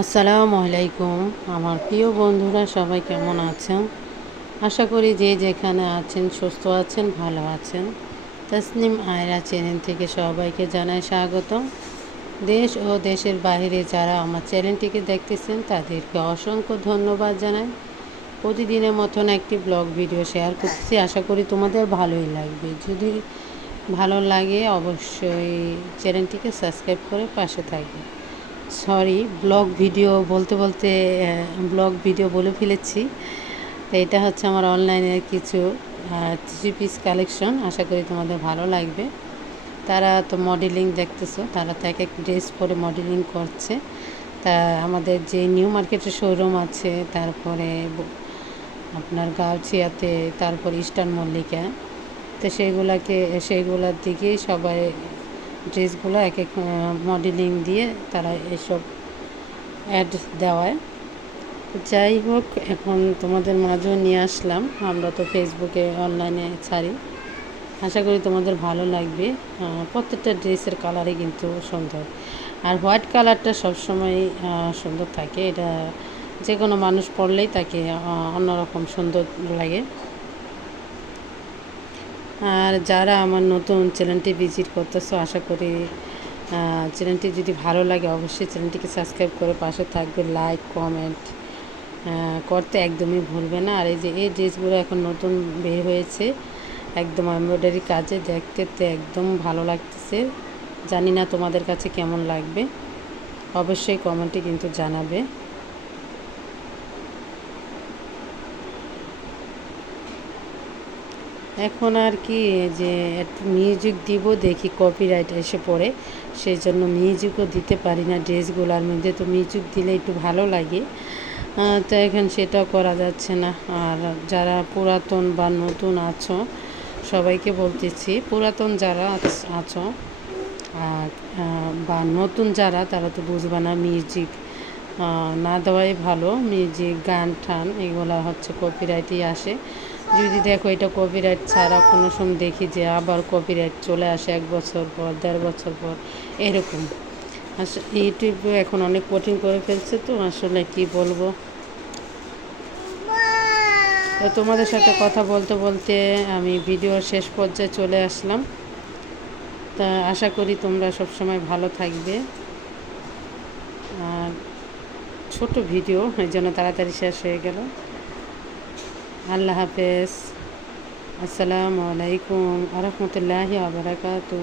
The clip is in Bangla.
আসসালামু আলাইকুম। আমার প্রিয় বন্ধুরা, সবাই কেমন আছেন? আশা করি যে যেখানে আছেন, সুস্থ আছেন, ভালো আছেন। তসনিম আয়রা চ্যানেল থেকে সবাইকে জানাই স্বাগত দেশ ও দেশের বাইরে যারা আমার চ্যানেলটিকে দেখতেছেন, তাদেরকে অসংখ্য ধন্যবাদ জানাই। প্রতিদিনের মতন একটি ব্লগ ভিডিও শেয়ার করতেছি। আশা করি তোমাদের ভালোই লাগবে। যদি ভালো লাগে, অবশ্যই চ্যানেলটিকে সাবস্ক্রাইব করে পাশে থাকবে। সরি, ব্লগ ভিডিও বলতে বলতে ব্লগ ভিডিও বলে ফেলেছি। তো এটা হচ্ছে আমার অনলাইনের কিছু থ্রি পিস কালেকশন আশা করি তোমাদের ভালো লাগবে। তারা তো মডেলিং দেখতেছো, তারা তো এক এক ড্রেস পরে মডেলিং করছে। তা আমাদের যে নিউ মার্কেটের শোরুম আছে, তারপরে আপনার গাউছিয়াতে, তারপর ইস্টার্ন মল্লিকা। তো সেইগুলাকে সেইগুলোর দিকেই সবাই ড্রেসগুলো এক এক মডেলিং দিয়ে তারা এসব অ্যাড দেওয়ায়। যাই হোক, এখন তোমাদের মাঝেও নিয়ে আসলাম। আমরা তো ফেসবুকে অনলাইনে ছাড়ি। আশা করি তোমাদের ভালো লাগবে। প্রত্যেকটা ড্রেসের কালারই কিন্তু সুন্দর। আর হোয়াইট কালারটা সবসময় সুন্দর থাকে। এটা যে কোনো মানুষ পরলেই তাকে অন্যরকম সুন্দর লাগে। আর যারা আমার নতুন চ্যানেলটি ভিজিট করতেছো, আশা করি চ্যানেলটি যদি ভালো লাগে অবশ্যই চ্যানেলটিকে সাবস্ক্রাইব করে পাশে থাকবে, লাইক, কমেন্ট করতে একদমই ভুলবে না। আর এই যে, এই ড্রেসগুলো এখন নতুন বের হয়েছে, একদম এমব্রয়ডারি কাজে, দেখতে একদম ভালো লাগতেছে। জানি না তোমাদের কাছে কেমন লাগবে, অবশ্যই কমেন্টে কিন্তু জানাবে। এখন আর কি যে মিউজিক দিব, দেখি কপিরাইট এসে পড়ে, সেই জন্য মিউজিকও দিতে পারি না ড্রেসগুলোর মধ্যে, তো মিউজিক দিলে একটু ভালো লাগে। তো এখন সেটাও করা যাচ্ছে না। আর যারা পুরাতন বা নতুন আছো, সবাইকে বলতেছি, পুরাতন যারা আছো আর বা নতুন যারা, তারা তো বুঝবে না মিউজিক না দেওয়াই ভালো। মিউজিক, গান, টান, এগুলো হচ্ছে কপিরাইটই আসে। যদি দেখো এটা কপিরাইট ছাড়া কোনো সময় দেখি যে আবার কপিরাইট চলে আসে এক বছর পর, দেড় বছর পর, এরকম। আসলে ইউটিউবে এখন অনেক কঠিন করে ফেলছে তো, আসলে কি বলব? তো তোমাদের সাথে কথা বলতে বলতে আমি ভিডিওর শেষ পর্যায়ে চলে আসলাম। তা আশা করি তোমরা সবসময় ভালো থাকবে। আর ছোট ভিডিও এই জন্য তাড়াতাড়ি শেষ হয়ে গেল। আল্লাহ হাফেজ। আসসালামু আলাইকুম আরহামতুল্লাহি আবরাকাতু